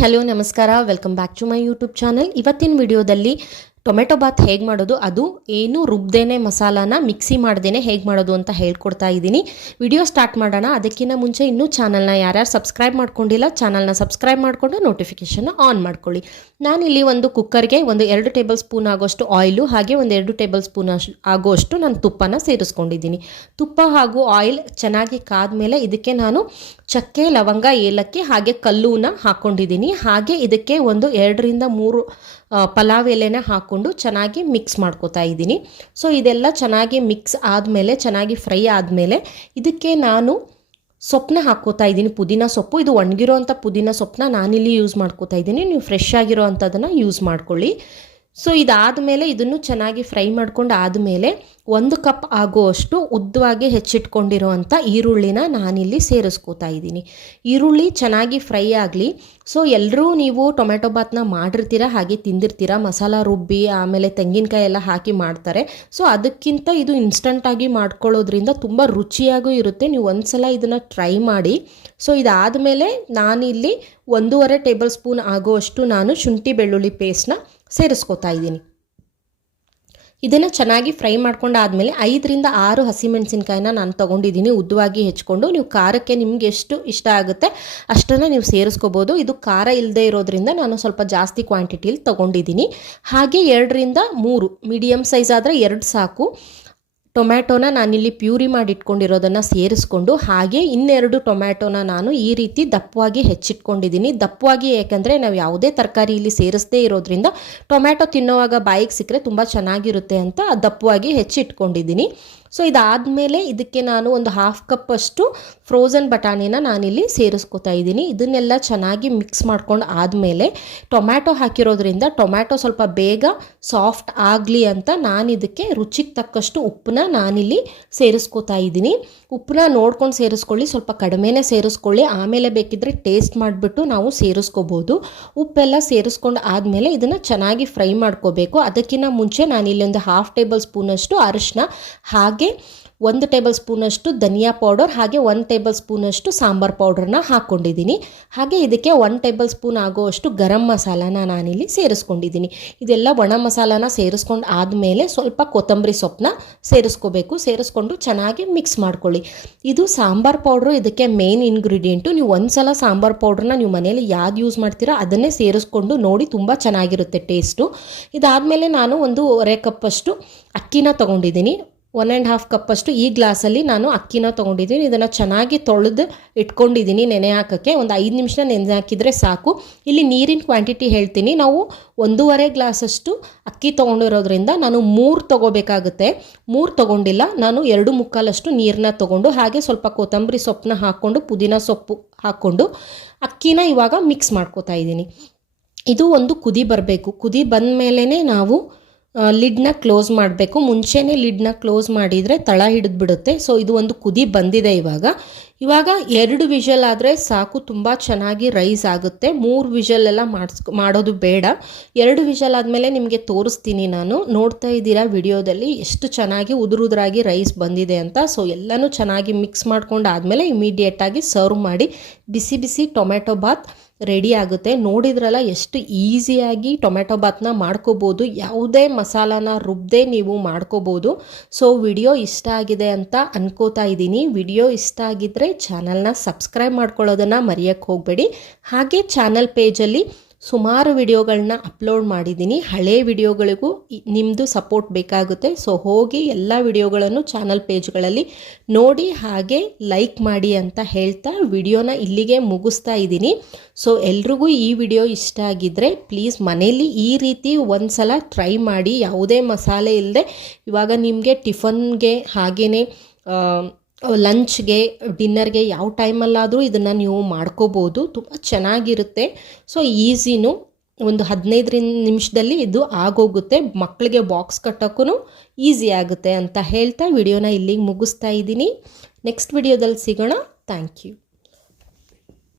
Hello ನಮಸ್ಕಾರ welcome back to my YouTube channel ಇವತ್ತಿನ ವಿಡಿಯೋದಲ್ಲಿ ಟೊಮೆಟೊ ಬಾತ್ ಹೇಗೆ ಮಾಡೋದು? ಅದು ಏನು ರುಬ್ದೇನೆ ಮಸಾಲಾನ ಮಿಕ್ಸಿ ಮಾಡ್ದೇನೆ ಹೇಗೆ ಮಾಡೋದು ಅಂತ ಹೇಳ್ಕೊಡ್ತಾ ಇದ್ದೀನಿ. ವಿಡಿಯೋ ಸ್ಟಾರ್ಟ್ ಮಾಡೋಣ. ಅದಕ್ಕಿಂತ ಮುಂಚೆ ಇನ್ನೂ ಚಾನಲ್ನ ಯಾರ್ಯಾರು ಸಬ್ಸ್ಕ್ರೈಬ್ ಮಾಡ್ಕೊಂಡಿಲ್ಲ, ಚಾನಲ್ನ ಸಬ್ಸ್ಕ್ರೈಬ್ ಮಾಡಿಕೊಂಡು ನೋಟಿಫಿಕೇಷನ್ ಆನ್ ಮಾಡ್ಕೊಳ್ಳಿ. ನಾನಿಲ್ಲಿ ಒಂದು ಕುಕ್ಕರ್ಗೆ ಒಂದು ಎರಡು ಟೇಬಲ್ ಸ್ಪೂನ್ ಆಗೋಷ್ಟು ಆಯಿಲು ಹಾಗೆ ಒಂದು ಎರಡು ಟೇಬಲ್ ಸ್ಪೂನ್ ಆಗೋಷ್ಟು ನಾನು ತುಪ್ಪನ ಸೇರಿಸ್ಕೊಂಡಿದ್ದೀನಿ. ತುಪ್ಪ ಹಾಗೂ ಆಯಿಲ್ ಚೆನ್ನಾಗಿ ಕಾದ್ಮೇಲೆ ಇದಕ್ಕೆ ನಾನು ಚಕ್ಕೆ, ಲವಂಗ, ಏಲಕ್ಕಿ, ಹಾಗೆ ಕಲ್ಲೂನ ಹಾಕ್ಕೊಂಡಿದ್ದೀನಿ ಹಾಗೆ ಇದಕ್ಕೆ ಒಂದು ಎರಡರಿಂದ ಮೂರು ಪಲಾವ್ ಎಲೆನೇ ಹಾಕ್ಕೊಂಡು ಚೆನ್ನಾಗಿ ಮಿಕ್ಸ್ ಮಾಡ್ಕೋತಾ ಇದ್ದೀನಿ. ಸೊ ಇದೆಲ್ಲ ಚೆನ್ನಾಗಿ ಮಿಕ್ಸ್ ಆದಮೇಲೆ, ಚೆನ್ನಾಗಿ ಫ್ರೈ ಆದಮೇಲೆ ಇದಕ್ಕೆ ನಾನು ಸೊಪ್ಪನ್ನ ಹಾಕ್ಕೋತಾ ಇದ್ದೀನಿ. ಪುದೀನ ಸೊಪ್ಪು, ಇದು ಒಣಗಿರೋ ಅಂಥ ಪುದೀನ ಸೊಪ್ಪನ್ನ ನಾನಿಲ್ಲಿ ಯೂಸ್ ಮಾಡ್ಕೋತಾ ಇದ್ದೀನಿ. ನೀವು ಫ್ರೆಶ್ ಆಗಿರೋ ಅಂಥದ್ದನ್ನು ಯೂಸ್ ಮಾಡ್ಕೊಳ್ಳಿ. ಸೊ ಇದಾದಮೇಲೆ ಇದನ್ನು ಚೆನ್ನಾಗಿ ಫ್ರೈ ಮಾಡ್ಕೊಂಡು ಆದಮೇಲೆ ಒಂದು ಕಪ್ ಆಗುವಷ್ಟು ಉದ್ದವಾಗಿ ಹೆಚ್ಚಿಟ್ಕೊಂಡಿರೋವಂಥ ಈರುಳ್ಳಿನ ನಾನಿಲ್ಲಿ ಸೇರಿಸ್ಕೋತಾ ಇದ್ದೀನಿ. ಈರುಳ್ಳಿ ಚೆನ್ನಾಗಿ ಫ್ರೈ ಆಗಲಿ. ಸೊ ಎಲ್ಲರೂ ನೀವು ಟೊಮೆಟೊ ಬಾತ್ನ ಮಾಡಿರ್ತೀರ, ಹಾಗೆ ತಿಂದಿರ್ತೀರ, ಮಸಾಲ ರುಬ್ಬಿ, ಆಮೇಲೆ ತೆಂಗಿನಕಾಯಿ ಎಲ್ಲ ಹಾಕಿ ಮಾಡ್ತಾರೆ. ಸೊ ಅದಕ್ಕಿಂತ ಇದು ಇನ್ಸ್ಟಂಟಾಗಿ ಮಾಡ್ಕೊಳ್ಳೋದ್ರಿಂದ ತುಂಬ ರುಚಿಯಾಗೂ ಇರುತ್ತೆ. ನೀವು ಒಂದ್ಸಲ ಇದನ್ನು ಟ್ರೈ ಮಾಡಿ. ಸೊ ಇದಾದಮೇಲೆ ನಾನಿಲ್ಲಿ ಒಂದೂವರೆ ಟೇಬಲ್ ಸ್ಪೂನ್ ಆಗುವಷ್ಟು ನಾನು ಶುಂಠಿ ಬೆಳ್ಳುಳ್ಳಿ ಪೇಸ್ಟ್ನ ಸೇರಿಸ್ಕೋತಾ ಇದ್ದೀನಿ. ಇದನ್ನು ಚೆನ್ನಾಗಿ ಫ್ರೈ ಮಾಡ್ಕೊಂಡಾದ್ಮೇಲೆ ಐದರಿಂದ ಆರು ಹಸಿಮೆಣಸಿನ್ಕಾಯಿನ ನಾನು ತೊಗೊಂಡಿದ್ದೀನಿ. ಉದ್ದವಾಗಿ ಹೆಚ್ಕೊಂಡು ನೀವು ಖಾರಕ್ಕೆ ನಿಮ್ಗೆ ಎಷ್ಟು ಇಷ್ಟ ಆಗುತ್ತೆ ಅಷ್ಟನ್ನು ನೀವು ಸೇರಿಸ್ಕೋಬೋದು. ಇದು ಖಾರ ಇಲ್ಲದೆ ಇರೋದ್ರಿಂದ ನಾನು ಸ್ವಲ್ಪ ಜಾಸ್ತಿ ಕ್ವಾಂಟಿಟಿಯಲ್ಲಿ ತೊಗೊಂಡಿದ್ದೀನಿ. ಹಾಗೆ ಎರಡರಿಂದ ಮೂರು ಮೀಡಿಯಮ್ ಸೈಜ್ ಆದರೆ ಎರಡು ಸಾಕು. ಟೊಮ್ಯಾಟೊನ ನಾನಿಲ್ಲಿ ಪ್ಯೂರಿ ಮಾಡಿ ಇಟ್ಕೊಂಡಿರೋದನ್ನು ಸೇರಿಸ್ಕೊಂಡು ಹಾಗೆ ಇನ್ನೆರಡು ಟೊಮ್ಯಾಟೊನ ನಾನು ಈ ರೀತಿ ದಪ್ಪವಾಗಿ ಹೆಚ್ಚಿಟ್ಕೊಂಡಿದ್ದೀನಿ. ದಪ್ಪವಾಗಿ ಏಕೆಂದರೆ ನಾವು ಯಾವುದೇ ತರಕಾರಿ ಇಲ್ಲಿ ಸೇರಿಸದೇ ಇರೋದ್ರಿಂದ ಟೊಮ್ಯಾಟೊ ತಿನ್ನೋವಾಗ ಬಾಯಿಗೆ ಸಿಕ್ಕರೆ ತುಂಬ ಚೆನ್ನಾಗಿರುತ್ತೆ ಅಂತ ದಪ್ಪವಾಗಿ ಹೆಚ್ಚಿಟ್ಕೊಂಡಿದ್ದೀನಿ. ಸೊ ಇದಾದಮೇಲೆ ಇದಕ್ಕೆ ನಾನು ಒಂದು ಹಾಫ್ ಕಪ್ಪಷ್ಟು ಫ್ರೋಝನ್ ಬಟಾಣಿನ ನಾನಿಲ್ಲಿ ಸೇರಿಸ್ಕೊತಾ ಇದ್ದೀನಿ. ಇದನ್ನೆಲ್ಲ ಚೆನ್ನಾಗಿ ಮಿಕ್ಸ್ ಮಾಡ್ಕೊಂಡು ಆದಮೇಲೆ ಟೊಮ್ಯಾಟೊ ಹಾಕಿರೋದ್ರಿಂದ ಟೊಮ್ಯಾಟೊ ಸ್ವಲ್ಪ ಬೇಗ ಸಾಫ್ಟ್ ಆಗಲಿ ಅಂತ ನಾನು ಇದಕ್ಕೆ ರುಚಿಗೆ ತಕ್ಕಷ್ಟು ಉಪ್ಪನ್ನ ನಾನಿಲ್ಲಿ ಸೇರಿಸ್ಕೊತಾ ಇದ್ದೀನಿ. ಉಪ್ಪನ್ನ ನೋಡ್ಕೊಂಡು ಸೇರಿಸ್ಕೊಳ್ಳಿ, ಸ್ವಲ್ಪ ಕಡಿಮೆನೇ ಸೇರಿಸ್ಕೊಳ್ಳಿ. ಆಮೇಲೆ ಬೇಕಿದ್ರೆ ಟೇಸ್ಟ್ ಮಾಡಿಬಿಟ್ಟು ನಾವು ಸೇರಿಸ್ಕೋಬೋದು. ಉಪ್ಪೆಲ್ಲ ಸೇರಿಸ್ಕೊಂಡು ಆದಮೇಲೆ ಇದನ್ನು ಚೆನ್ನಾಗಿ ಫ್ರೈ ಮಾಡ್ಕೋಬೇಕು. ಅದಕ್ಕಿಂತ ಮುಂಚೆ ನಾನಿಲ್ಲಿ ಒಂದು ಹಾಫ್ ಟೇಬಲ್ ಸ್ಪೂನಷ್ಟು ಅರಿಶಿನ ಹಾಗೆ ಒಂದು ಟೇಬಲ್ ಸ್ಪೂನಷ್ಟು ಧನಿಯಾ ಪೌಡರ್, ಹಾಗೆ ಒಂದು ಟೇಬಲ್ ಸ್ಪೂನಷ್ಟು ಸಾಂಬಾರ್ ಪೌಡ್ರನ್ನ ಹಾಕ್ಕೊಂಡಿದ್ದೀನಿ ಹಾಗೆ ಇದಕ್ಕೆ ಒನ್ ಟೇಬಲ್ ಸ್ಪೂನ್ ಆಗೋವಷ್ಟು ಗರಂ ಮಸಾಲಾನ ನಾನಿಲ್ಲಿ ಸೇರಿಸ್ಕೊಂಡಿದ್ದೀನಿ. ಇದೆಲ್ಲ ಒಣ ಮಸಾಲಾನ ಸೇರಿಸ್ಕೊಂಡು ಆದಮೇಲೆ ಸ್ವಲ್ಪ ಕೊತ್ತಂಬರಿ ಸೊಪ್ಪನ್ನ ಸೇರಿಸ್ಕೋಬೇಕು. ಸೇರಿಸ್ಕೊಂಡು ಚೆನ್ನಾಗಿ ಮಿಕ್ಸ್ ಮಾಡ್ಕೊಳ್ಳಿ. ಇದು ಸಾಂಬಾರ್ ಪೌಡ್ರು, ಇದಕ್ಕೆ ಮೇನ್ ಇಂಗ್ರೀಡಿಯೆಂಟು. ನೀವು ಒಂದ್ಸಲ ಸಾಂಬಾರ್ ಪೌಡ್ರನ್ನ ನೀವು ಮನೆಯಲ್ಲಿ ಯಾವ್ದು ಯೂಸ್ ಮಾಡ್ತೀರಾ ಅದನ್ನೇ ಸೇರಿಸ್ಕೊಂಡು ನೋಡಿ ತುಂಬ ಚೆನ್ನಾಗಿರುತ್ತೆ ಟೇಸ್ಟು. ಇದಾದಮೇಲೆ ನಾನು ಒಂದು ಒರೆ ಕಪ್ಪಷ್ಟು ಅಕ್ಕಿನ ತೊಗೊಂಡಿದ್ದೀನಿ. ಒನ್ ಆ್ಯಂಡ್ ಹಾಫ್ ಕಪ್ಪಷ್ಟು ಈ ಗ್ಲಾಸಲ್ಲಿ ನಾನು ಅಕ್ಕಿನ ತೊಗೊಂಡಿದ್ದೀನಿ. ಇದನ್ನು ಚೆನ್ನಾಗಿ ತೊಳೆದು ಇಟ್ಕೊಂಡಿದ್ದೀನಿ ನೆನೆ ಹಾಕೋಕ್ಕೆ. ಒಂದು ಐದು ನಿಮಿಷ ನೆನೆ ಹಾಕಿದರೆ ಸಾಕು. ಇಲ್ಲಿ ನೀರಿನ ಕ್ವಾಂಟಿಟಿ ಹೇಳ್ತೀನಿ. ನಾವು ಒಂದೂವರೆ ಗ್ಲಾಸಷ್ಟು ಅಕ್ಕಿ ತೊಗೊಂಡಿರೋದ್ರಿಂದ ನಾನು ಮೂರು ತೊಗೋಬೇಕಾಗುತ್ತೆ. ಮೂರು ತೊಗೊಂಡಿಲ್ಲ, ನಾನು ಎರಡು ಮುಕ್ಕಾಲಷ್ಟು ನೀರನ್ನ ತೊಗೊಂಡು, ಹಾಗೆ ಸ್ವಲ್ಪ ಕೊತ್ತಂಬರಿ ಸೊಪ್ಪನ್ನ ಹಾಕ್ಕೊಂಡು ಪುದೀನ ಸೊಪ್ಪು ಹಾಕ್ಕೊಂಡು ಅಕ್ಕಿನ ಇವಾಗ ಮಿಕ್ಸ್ ಮಾಡ್ಕೋತಾ ಇದ್ದೀನಿ. ಇದು ಒಂದು ಕುದಿ ಬರಬೇಕು. ಕುದಿ ಬಂದ ಮೇಲೇ ನಾವು ಲಿಡ್ನ ಕ್ಲೋಸ್ ಮಾಡಬೇಕು. ಮುಂಚೆನೇ ಲಿಡ್ನ ಕ್ಲೋಸ್ ಮಾಡಿದರೆ ತಳ ಹಿಡಿದ್ಬಿಡುತ್ತೆ. ಸೊ ಇದು ಒಂದು ಕುದಿ ಬಂದಿದೆ ಇವಾಗ. ಇವಾಗ ಎರಡು ವಿಷಲ್ ಆದರೆ ಸಾಕು, ತುಂಬ ಚೆನ್ನಾಗಿ ರೈಸ್ ಆಗುತ್ತೆ. ಮೂರು ವಿಷಲ್ ಎಲ್ಲ ಮಾಡಿಸ್, ಮಾಡೋದು ಬೇಡ. ಎರಡು ವಿಷಲ್ ಆದಮೇಲೆ ನಿಮಗೆ ತೋರಿಸ್ತೀನಿ ನಾನು. ನೋಡ್ತಾ ಇದ್ದೀರಾ ವಿಡಿಯೋದಲ್ಲಿ ಎಷ್ಟು ಚೆನ್ನಾಗಿ ಉದುರುದ್ರಾಗಿ ರೈಸ್ ಬಂದಿದೆ ಅಂತ. ಸೊ ಎಲ್ಲನೂ ಚೆನ್ನಾಗಿ ಮಿಕ್ಸ್ ಮಾಡ್ಕೊಂಡು ಆದಮೇಲೆ ಇಮಿಡಿಯೇಟಾಗಿ ಸರ್ವ್ ಮಾಡಿ ಬಿಸಿ ಬಿಸಿ ಟೊಮೆಟೊ ಬಾತ್. ರೆಡಿ ಆಗುತ್ತೆ. ನೋಡಿದ್ರಲ್ಲ ಎಷ್ಟು ಈಸಿಯಾಗಿ ಟೊಮೆಟೊ ಬಾತ್ನ ಮಾಡ್ಕೋಬೋದು. ಯಾವುದೇ ಮಸಾಲಾನ ರುಬ್ಬದೆ ನೀವು ಮಾಡ್ಕೋಬೋದು. ಸೊ ವಿಡಿಯೋ ಇಷ್ಟ ಆಗಿದೆ ಅಂತ ಅನ್ಕೋತಾ ಇದ್ದೀನಿ. ವಿಡಿಯೋ ಇಷ್ಟ ಆಗಿದ್ದರೆ ಚಾನಲ್ನ ಸಬ್ಸ್ಕ್ರೈಬ್ ಮಾಡ್ಕೊಳ್ಳೋದನ್ನು ಮರೆಯೋಕ್ಕೆ ಹೋಗಬೇಡಿ. ಹಾಗೆ ಚಾನಲ್ ಪೇಜಲ್ಲಿ ಸುಮಾರು ವಿಡಿಯೋಗಳನ್ನ ಅಪ್ಲೋಡ್ ಮಾಡಿದ್ದೀನಿ. ಹಳೆ ವಿಡಿಯೋಗಳಿಗೂ ನಿಮ್ಮದು ಸಪೋರ್ಟ್ ಬೇಕಾಗುತ್ತೆ. ಸೊ ಹೋಗಿ ಎಲ್ಲ ವಿಡಿಯೋಗಳನ್ನು ಚಾನಲ್ ಪೇಜ್ಗಳಲ್ಲಿ ನೋಡಿ, ಹಾಗೆ ಲೈಕ್ ಮಾಡಿ ಅಂತ ಹೇಳ್ತಾ ವಿಡಿಯೋನ ಇಲ್ಲಿಗೆ ಮುಗಿಸ್ತಾ ಇದ್ದೀನಿ. ಸೊ ಎಲ್ರಿಗೂ ಈ ವಿಡಿಯೋ ಇಷ್ಟ ಆಗಿದ್ದರೆ ಪ್ಲೀಸ್ ಮನೇಲಿ ಈ ರೀತಿ ಒಂದು ಸಲ ಟ್ರೈ ಮಾಡಿ. ಯಾವುದೇ ಮಸಾಲೆ ಇಲ್ಲದೆ ಇವಾಗ ನಿಮಗೆ ಟಿಫನ್ಗೆ ಹಾಗೆಯೇ ಲಂಚ್ಗೆ, ಡಿನ್ನರ್ಗೆ ಯಾವ ಟೈಮಲ್ಲಾದರೂ ಇದನ್ನು ನೀವು ಮಾಡ್ಕೋಬೋದು. ತುಂಬ ಚೆನ್ನಾಗಿರುತ್ತೆ. ಸೊ, ಈಸಿನೂ ಒಂದು ಹದಿನೈದರಿಂದ ನಿಮಿಷದಲ್ಲಿ ಇದು ಆಗೋಗುತ್ತೆ. ಮಕ್ಕಳಿಗೆ ಬಾಕ್ಸ್ ಕಟ್ಟೋಕ್ಕೂ ಈಸಿ ಆಗುತ್ತೆ ಅಂತ ಹೇಳ್ತಾ ವಿಡಿಯೋನ ಇಲ್ಲಿಗೆ ಮುಗಿಸ್ತಾ ಇದ್ದೀನಿ. ನೆಕ್ಸ್ಟ್ ವಿಡಿಯೋದಲ್ಲಿ ಸಿಗೋಣ. Thank you.